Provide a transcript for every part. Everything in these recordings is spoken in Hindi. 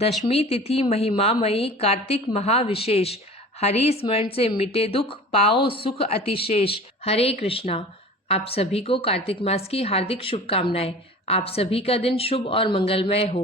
दशमी तिथि महिमामयी कार्तिक महाविशेष। हरि स्मरण से मिटे दुख, पाओ सुख अतिशेष। हरे कृष्णा। आप सभी को कार्तिक मास की हार्दिक शुभकामनाएं। आप सभी का दिन शुभ और मंगलमय हो।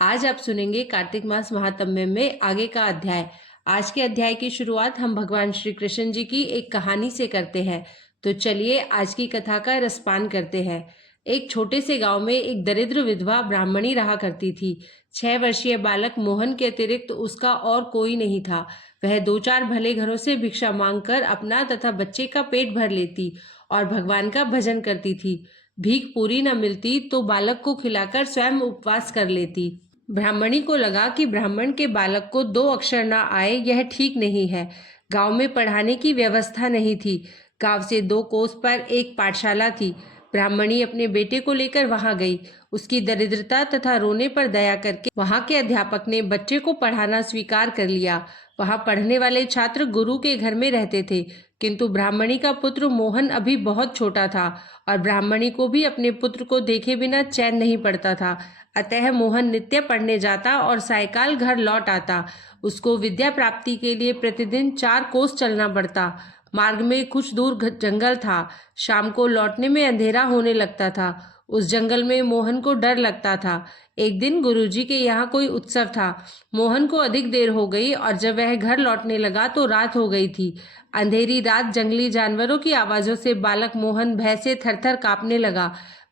आज आप सुनेंगे कार्तिक मास महात्म्य में आगे का अध्याय। आज के अध्याय की शुरुआत हम भगवान श्री कृष्ण जी की एक कहानी से करते हैं। तो चलिए आज की कथा का रसपान करते हैं। एक छोटे से गांव में एक दरिद्र विधवा ब्राह्मणी रहा करती थी। 6 वर्षीय बालक मोहन के अतिरिक्त उसका और कोई नहीं था। वह 2-4 भले घरों से भिक्षा मांगकर अपना तथा बच्चे का पेट भर लेती और भगवान का भजन करती थी। भीख पूरी न मिलती तो बालक को खिलाकर स्वयं उपवास कर लेती। ब्राह्मणी को लगा कि ब्राह्मण के बालक को 2 अक्षर न आए, यह ठीक नहीं है। गांव में पढ़ाने की व्यवस्था नहीं थी। गांव से 2 कोस पर एक पाठशाला थी। ब्राह्मणी अपने बेटे को लेकर वहां गई। उसकी दरिद्रता तथा रोने पर दया करके वहां के अध्यापक ने बच्चे को पढ़ाना स्वीकार कर लिया। वहां पढ़ने वाले छात्र गुरु के घर में रहते थे, किंतु ब्राह्मणी का पुत्र मोहन अभी बहुत छोटा था और ब्राह्मणी को भी अपने पुत्र को देखे बिना चैन नहीं पड़ता था। अतः मोहन नित्य पढ़ने जाता और सायकाल घर लौट आता। उसको विद्या प्राप्ति के लिए प्रतिदिन 4 कोस चलना पड़ता। मार्ग में कुछ दूर जंगल था। शाम को लौटने में अंधेरा होने लगता था। उस जंगल में मोहन को डर लगता था। एक दिन गुरुजी के यहाँ कोई उत्सव था। मोहन को अधिक देर हो गई और जब वह घर लौटने लगा तो रात हो गई थी। अंधेरी रात जंगली जानवरों की आवाजों से बालक मोहन भय से थरथर कांपने लगा।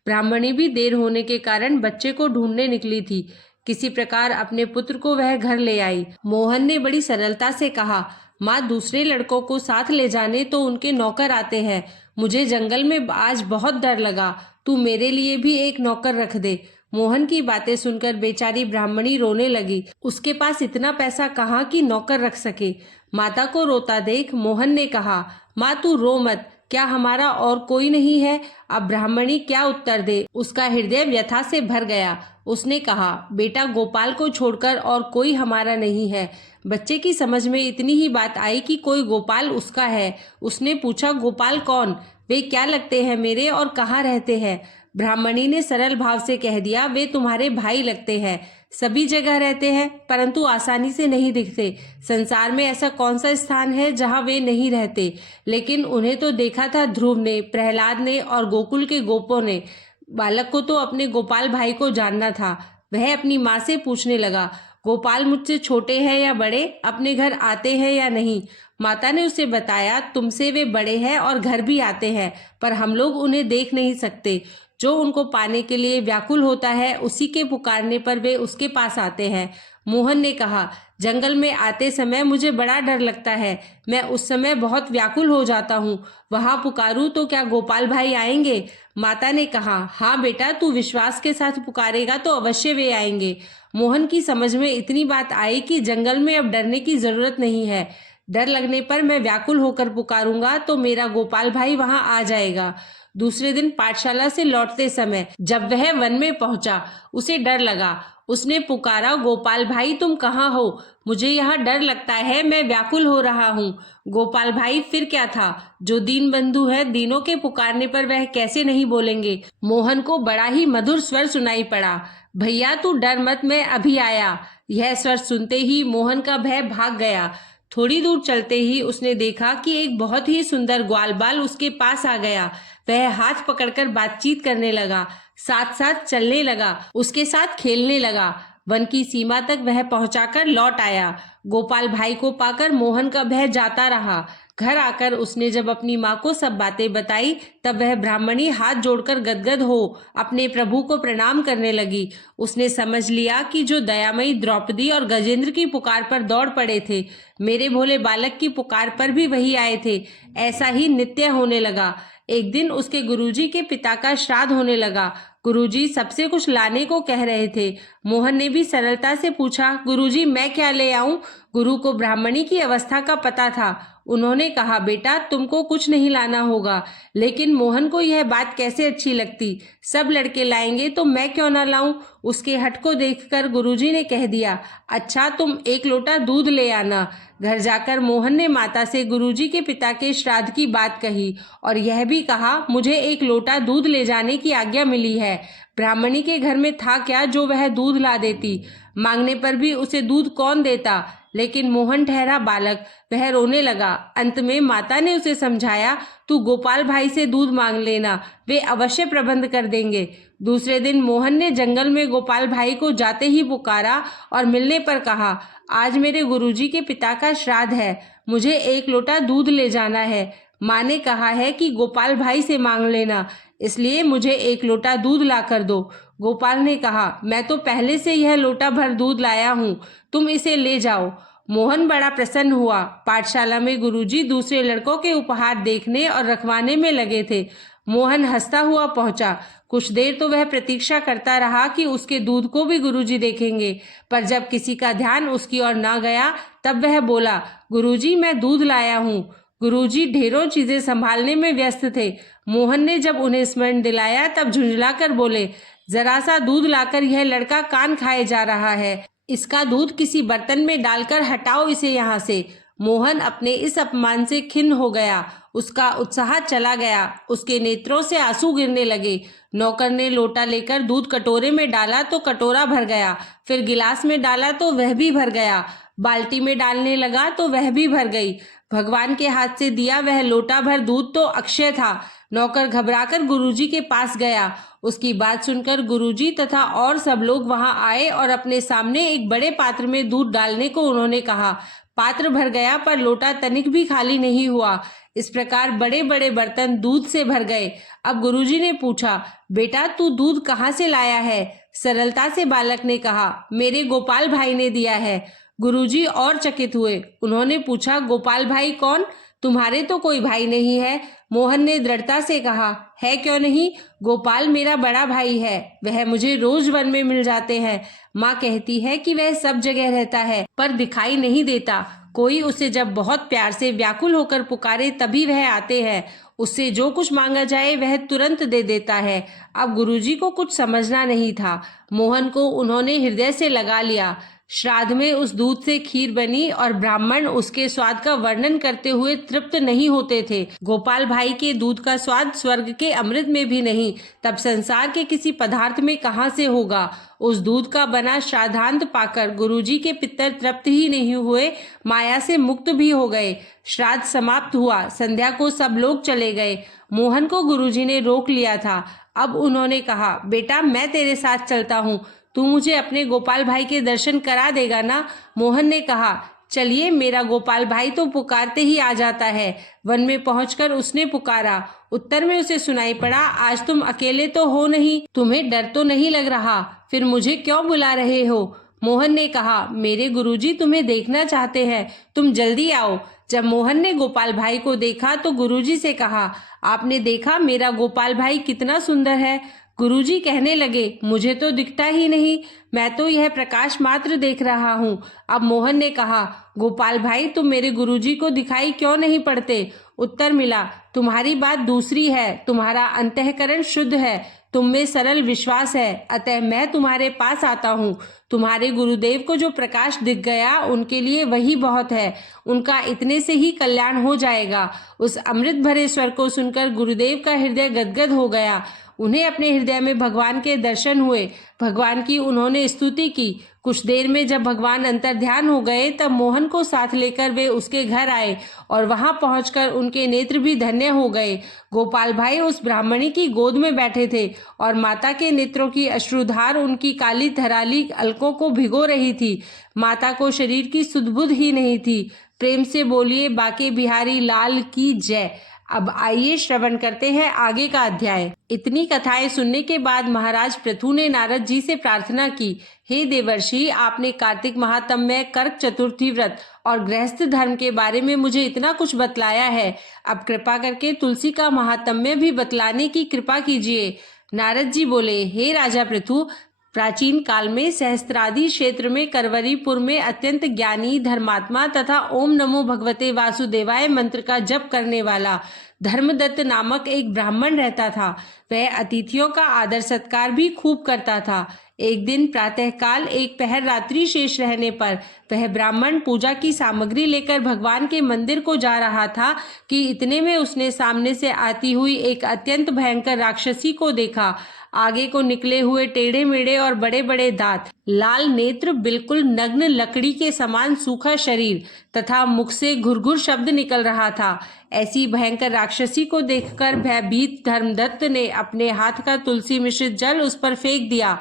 ब्राह्मणी भी देर होने के कारण बच्चे को ढूंढने निकली थी। किसी प्रकार अपने पुत्र को वह घर ले आई। मोहन ने बड़ी सरलता से कहा, माँ, दूसरे लड़कों को साथ ले जाने तो उनके नौकर आते हैं। मुझे जंगल में आज बहुत डर लगा। तू मेरे लिए भी एक नौकर रख दे। मोहन की बातें सुनकर बेचारी ब्राह्मणी रोने लगी। उसके पास इतना पैसा कहाँ कि नौकर रख सके। माता को रोता देख मोहन ने कहा, माँ तू रो मत, क्या हमारा और कोई नहीं है? अब ब्राह्मणी क्या उत्तर दे। उसका हृदय व्यथा से भर गया। उसने कहा, बेटा, गोपाल को छोड़कर और कोई हमारा नहीं है। बच्चे की समझ में इतनी ही बात आई कि कोई गोपाल उसका है। उसने पूछा, गोपाल कौन? वे क्या लगते हैं मेरे और कहाँ रहते हैं? ब्राह्मणी ने सरल भाव से कह दिया, वे तुम्हारे भाई लगते हैं। सभी जगह रहते हैं परंतु आसानी से नहीं दिखते। संसार में ऐसा कौन सा स्थान है जहाँ वे नहीं रहते? लेकिन उन्हें तो देखा था ध्रुव ने, प्रहलाद ने और गोकुल के गोपों ने। बालक को तो अपने गोपाल भाई को जानना था। वह अपनी माँ से पूछने लगा, गोपाल मुझसे छोटे हैं या बड़े? अपने घर आते हैं या नहीं? माता ने उसे बताया, तुमसे वे बड़े हैं और घर भी आते हैं, पर हम लोग उन्हें देख नहीं सकते। जो उनको पाने के लिए व्याकुल होता है, उसी के पुकारने पर वे उसके पास आते हैं। मोहन ने कहा, जंगल में आते समय मुझे बड़ा डर लगता है। मैं उस समय बहुत व्याकुल हो जाता हूँ। वहां पुकारूं तो क्या गोपाल भाई आएंगे? माता ने कहा, हाँ बेटा, तू विश्वास के साथ पुकारेगा तो अवश्य वे आएंगे। मोहन की समझ में इतनी बात आई कि जंगल में अब डरने की जरूरत नहीं है। डर लगने पर मैं व्याकुल होकर पुकारूंगा तो मेरा गोपाल भाई वहां आ जाएगा। दूसरे दिन पाठशाला से लौटते समय जब वह वन में पहुंचा, उसे डर लगा। उसने पुकारा, गोपाल भाई तुम कहाँ हो? मुझे यहाँ डर लगता है, मैं व्याकुल हो रहा हूँ। गोपाल भाई फिर क्या था? जो दीन बंधु है, दीनों के पुकारने पर वह कैसे नहीं बोलेंगे? मोहन को बड़ा ही मधुर स्वर सुनाई पड़ा, भैया तू डर मत, मैं अभी आया। यह स्वर सुनते ही मोहन का भय भाग गया। थोड़ी दूर चलते ही उसने देखा कि एक बहुत ही सुंदर ग्वालबाल उसके पास आ गया। वह हाथ पकड़कर बातचीत करने लगा, साथ साथ चलने लगा, उसके साथ खेलने लगा। वन की सीमा तक वह पहुंचाकर लौट आया। गोपाल भाई को पाकर मोहन का भय जाता रहा। घर आकर उसने जब अपनी माँ को सब बातें बताई, तब वह ब्राह्मणी हाथ जोड़कर गदगद हो अपने प्रभु को प्रणाम करने लगी। उसने समझ लिया कि जो दयामयी द्रौपदी और गजेंद्र की पुकार पर दौड़ पड़े थे, मेरे भोले बालक की पुकार पर भी वही आए थे। ऐसा ही नित्य होने लगा। एक दिन उसके गुरुजी के पिता का श्राद्ध होने लगा। गुरुजी सबसे कुछ लाने को कह रहे थे। मोहन ने भी सरलता से पूछा, गुरुजी मैं क्या ले आऊं? गुरु को ब्राह्मणी की अवस्था का पता था। उन्होंने कहा, बेटा तुमको कुछ नहीं लाना होगा। लेकिन मोहन को यह बात कैसे अच्छी लगती। सब लड़के लाएंगे तो मैं क्यों ना लाऊं। उसके हट को देखकर गुरुजी ने कह दिया, अच्छा तुम 1 लोटा दूध ले आना। घर जाकर मोहन ने माता से गुरुजी के पिता के श्राद्ध की बात कही और यह भी कहा, मुझे 1 लोटा दूध ले जाने की आज्ञा मिली है। ब्राह्मणी के घर में था क्या जो वह दूध ला देती। मांगने पर भी उसे दूध कौन देता। लेकिन मोहन ठहरा बालक, वह रोने लगा। अंत में माता ने उसे समझाया, तू गोपाल भाई से दूध मांग लेना, वे अवश्य प्रबंध कर देंगे। दूसरे दिन मोहन ने जंगल में गोपाल भाई को जाते ही पुकारा और मिलने पर कहा, आज मेरे गुरुजी के पिता का श्राद्ध है, मुझे 1 लोटा दूध ले जाना है। माँ ने कहा है कि गोपाल भाई से मांग लेना, इसलिए मुझे 1 लोटा दूध ला कर दो। गोपाल ने कहा, मैं तो पहले से यह लोटा भर दूध लाया हूँ, तुम इसे ले जाओ। मोहन बड़ा प्रसन्न हुआ। पाठशाला में गुरुजी दूसरे लड़कों के उपहार देखने और रखवाने में लगे थे। मोहन हंसता हुआ पहुंचा। कुछ देर तो वह प्रतीक्षा करता रहा कि उसके दूध को भी गुरुजी देखेंगे, पर जब किसी का ध्यान उसकी ओर न गया तब वह बोला, गुरुजी मैं दूध लाया हूँ। गुरुजी ढेरों चीजें संभालने में व्यस्त थे। मोहन ने जब उन्हें स्मरण दिलाया तब झुंझलाकर बोले, जरा सा दूध लाकर यह लड़का कान खाए जा रहा है, इसका दूध किसी बर्तन में डालकर हटाओ इसे यहाँ से। मोहन अपने इस अपमान से खिन्न हो गया। उसका उत्साह चला गया। उसके नेत्रों से आंसू गिरने लगे। नौकर ने लोटा लेकर दूध कटोरे में डाला तो कटोरा भर गया, फिर गिलास में डाला तो वह भी भर गया, बाल्टी में डालने लगा तो वह भी भर गई। भगवान के हाथ से दिया वह लोटा भर दूध तो अक्षय था। नौकर घबराकर गुरुजी के पास गया। उसकी बात सुनकर गुरुजी तथा और सब लोग वहां आए और अपने सामने एक बड़े पात्र में दूध डालने को उन्होंने कहा। पात्र भर गया पर लोटा तनिक भी खाली नहीं हुआ। इस प्रकार बड़े बड़े बर्तन दूध से भर गए। अब गुरुजी ने पूछा, बेटा तू दूध कहाँ से लाया है। सरलता से बालक ने कहा, मेरे गोपाल भाई ने दिया है। गुरुजी और चकित हुए। उन्होंने पूछा, गोपाल भाई कौन, तुम्हारे तो कोई भाई नहीं है। मोहन ने दृढ़ता से कहा, है क्यों नहीं, गोपाल मेरा बड़ा भाई है, वह मुझे रोज वन में मिल जाते हैं। माँ कहती है कि वह सब जगह रहता है पर दिखाई नहीं देता। कोई उसे जब बहुत प्यार से व्याकुल होकर पुकारे तभी वह आते हैं। उससे जो कुछ मांगा जाए वह तुरंत दे देता है। अब गुरुजी को कुछ समझना नहीं था। मोहन को उन्होंने हृदय से लगा लिया। श्राद्ध में उस दूध से खीर बनी और ब्राह्मण उसके स्वाद का वर्णन करते हुए तृप्त नहीं होते थे। गोपाल भाई के दूध का स्वाद स्वर्ग के अमृत में भी नहीं, तब संसार के किसी पदार्थ में कहाँ से होगा। उस दूध का बना श्राद्धांत पाकर गुरुजी के पितर तृप्त ही नहीं हुए, माया से मुक्त भी हो गए। श्राद्ध समाप्त हुआ। संध्या को सब लोग चले गए। मोहन को गुरुजी ने रोक लिया था। अब उन्होंने कहा, बेटा मैं तेरे साथ चलता हूँ, तू मुझे अपने गोपाल भाई के दर्शन करा देगा ना। मोहन ने कहा, चलिए, मेरा गोपाल भाई तो पुकारते ही आ जाता है। वन में पहुंचकर उसने पुकारा। उत्तर में उसे सुनाई पड़ा, आज तुम अकेले तो हो नहीं, तुम्हें डर तो नहीं लग रहा, फिर मुझे क्यों बुला रहे हो। मोहन ने कहा, मेरे गुरुजी तुम्हें देखना चाहते हैं, तुम जल्दी आओ। जब मोहन ने गोपाल भाई को देखा तो गुरुजी से कहा, आपने देखा मेरा गोपाल भाई कितना सुंदर है। गुरुजी कहने लगे, मुझे तो दिखता ही नहीं, मैं तो यह प्रकाश मात्र देख रहा हूँ। अब मोहन ने कहा, गोपाल भाई तुम मेरे गुरुजी को दिखाई क्यों नहीं पड़ते। उत्तर मिला, तुम्हारी बात दूसरी है, तुम्हारा अंतःकरण शुद्ध है, तुम में सरल विश्वास है, अतः मैं तुम्हारे पास आता हूँ। तुम्हारे गुरुदेव को जो प्रकाश दिख गया उनके लिए वही बहुत है, उनका इतने से ही कल्याण हो जाएगा। उस अमृत भरे स्वर को सुनकर गुरुदेव का हृदय गदगद हो गया। उन्हें अपने हृदय में भगवान के दर्शन हुए। भगवान की उन्होंने स्तुति की। कुछ देर में जब भगवान अंतर्ध्यान हो गए तब मोहन को साथ लेकर वे उसके घर आए और वहां पहुंचकर उनके नेत्र भी धन्य हो गए। गोपाल भाई उस ब्राह्मणी की गोद में बैठे थे और माता के नेत्रों की अश्रुधार उनकी काली थराली अलकों को भिगो रही थी। माता को शरीर की सुध-बुध ही नहीं थी। प्रेम से बोलिए, बाके बिहारी लाल की जय। अब आइए श्रवण करते हैं आगे का अध्याय। इतनी कथाएं सुनने के बाद महाराज पृथु ने नारद जी से प्रार्थना की, हे देवर्षि, आपने कार्तिक महात्म्य, कर्क चतुर्थी व्रत और गृहस्थ धर्म के बारे में मुझे इतना कुछ बतलाया है, अब कृपा करके तुलसी का महात्म्य भी बतलाने की कृपा कीजिए। नारद जी बोले, हे राजा पृथु, प्राचीन काल में सहस्त्रादि क्षेत्र में करवरीपुर में अत्यंत ज्ञानी धर्मात्मा तथा ओम नमो भगवते वासुदेवाय मंत्र का जप करने वाला धर्मदत्त नामक एक ब्राह्मण रहता था। वह अतिथियों का आदर सत्कार भी खूब करता था। एक दिन प्रातःकाल एक पहर रात्रि शेष रहने पर वह ब्राह्मण पूजा की सामग्री लेकर भगवान के मंदिर को जा रहा था कि इतने में उसने सामने से आती हुई एक अत्यंत भयंकर राक्षसी को देखा। आगे को निकले हुए टेढ़े मेढ़े और बड़े बड़े दांत, लाल नेत्र, बिल्कुल नग्न लकड़ी के समान सूखा शरीर तथा मुख से घुरघुर शब्द निकल रहा था। ऐसी भयंकर राक्षसी को देखकर भयभीत धर्मदत्त ने अपने हाथ का तुलसी मिश्रित जल उस पर फेंक दिया।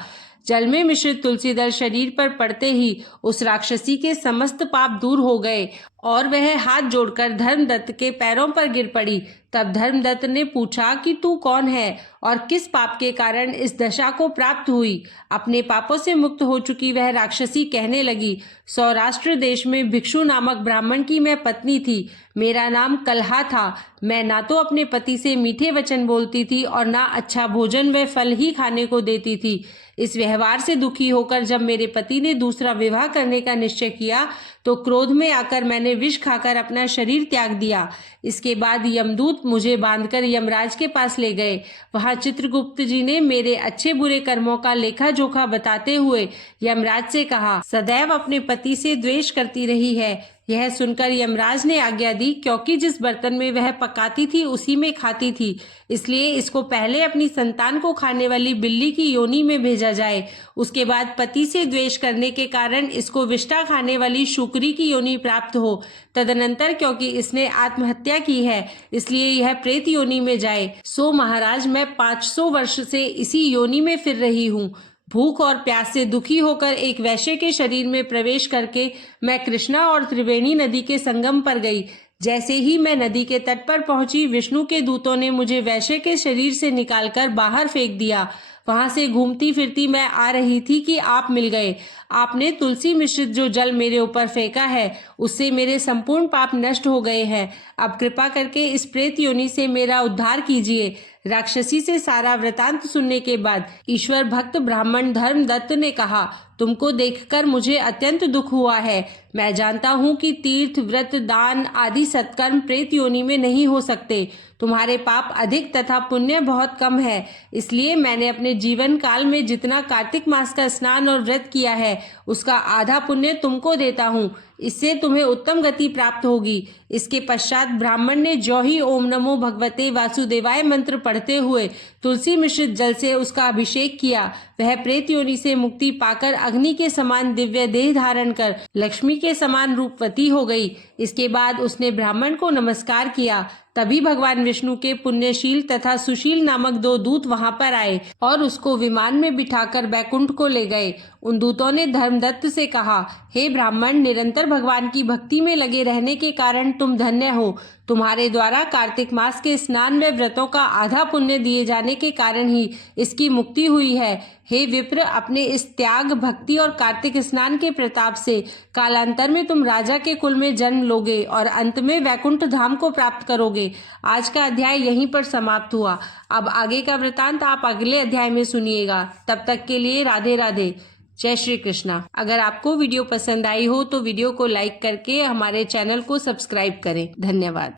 जल में मिश्रित तुलसी दल शरीर पर पड़ते ही उस राक्षसी के समस्त पाप दूर हो गए और वह हाथ जोड़कर धर्मदत्त के पैरों पर गिर पड़ी। तब धर्मदत्त ने पूछा कि तू कौन है और किस पाप के कारण इस दशा को प्राप्त हुई। अपने पापों से मुक्त हो चुकी वह राक्षसी कहने लगी, सौराष्ट्र देश में भिक्षु नामक ब्राह्मण की मैं पत्नी थी। मेरा नाम कलहा था। मैं ना तो अपने पति से मीठे वचन बोलती थी और ना अच्छा भोजन व फल ही खाने को देती थी। इस व्यवहार से दुखी होकर जब मेरे पति ने दूसरा विवाह करने का निश्चय किया तो क्रोध में आकर मैंने विष खाकर अपना शरीर त्याग दिया। इसके बाद यमदूत मुझे बांधकर यमराज के पास ले गए। वहां चित्रगुप्त जी ने मेरे अच्छे बुरे कर्मों का लेखा जोखा बताते हुए यमराज से कहा, सदैव अपने पति से द्वेष करती रही है। यह सुनकर यमराज ने आज्ञा दी, क्योंकि जिस बर्तन में वह पकाती थी उसी में खाती थी, इसलिए इसको पहले अपनी संतान को खाने वाली बिल्ली की योनि में भेजा जाए। उसके बाद पति से द्वेष करने के कारण इसको विष्ठा खाने वाली शुक्री की योनि प्राप्त हो। तदनंतर क्योंकि इसने आत्महत्या की है इसलिए यह प्रेत योनि में जाए। सो महाराज, मैं 500 वर्ष से इसी योनि में फिर रही हूँ। भूख और प्यास से दुखी होकर एक वैश्य के शरीर में प्रवेश करके मैं कृष्णा और त्रिवेणी नदी के संगम पर गई। जैसे ही मैं नदी के तट पर पहुंची, विष्णु के दूतों ने मुझे वैश्य के शरीर से निकालकर बाहर फेंक दिया। वहां से घूमती फिरती मैं आ रही थी कि आप मिल गए। आपने तुलसी मिश्रित जो जल मेरे ऊपर फेंका है उससे मेरे संपूर्ण पाप नष्ट हो गए हैं। अब कृपा करके इस प्रेत योनि से मेरा उद्धार कीजिए। राक्षसी से सारा वृतांत सुनने के बाद ईश्वर भक्त ब्राह्मण धर्मदत्त ने कहा, तुमको देखकर मुझे अत्यंत दुख हुआ है। मैं जानता हूँ कि तीर्थ, व्रत, दान आदि सत्कर्म प्रेत योनि में नहीं हो सकते। तुम्हारे पाप अधिक तथा पुण्य बहुत कम है। इसलिए मैंने अपने जीवन काल में जितना कार्तिक मास का स्नान और व्रत किया है उसका आधा पुण्य तुमको देता हूँ। इससे तुम्हें उत्तम गति प्राप्त होगी। इसके पश्चात ब्राह्मण ने ज्यों ही ओम नमो भगवते वासुदेवाय मंत्र पढ़ते हुए तुलसी मिश्रित जल से उसका अभिषेक किया। वह प्रेत योनि से मुक्ति पाकर अग्नि के समान दिव्य देह धारण कर लक्ष्मी के समान रूपवती हो गई। इसके बाद उसने ब्राह्मण को नमस्कार किया। तभी भगवान विष्णु के पुण्यशील तथा सुशील नामक 2 दूत वहां पर आए और उसको विमान में बिठाकर बैकुंठ को ले गए। उन दूतों ने धर्मदत्त से कहा, हे ब्राह्मण, निरंतर भगवान की भक्ति में लगे रहने के कारण तुम धन्य हो। तुम्हारे द्वारा कार्तिक मास के स्नान व व्रतों का आधा पुण्य दिए जाने के कारण ही इसकी मुक्ति हुई है। हे विप्र, अपने इस त्याग, भक्ति और कार्तिक स्नान के प्रताप से कालांतर में तुम राजा के कुल में जन्म लोगे और अंत में वैकुंठ धाम को प्राप्त करोगे। आज का अध्याय यहीं पर समाप्त हुआ। अब आगे का वृतांत आप अगले अध्याय में सुनिएगा। तब तक के लिए राधे राधे, जय श्री कृष्णा। अगर आपको वीडियो पसंद आई हो तो वीडियो को लाइक करके हमारे चैनल को सब्सक्राइब करें। धन्यवाद।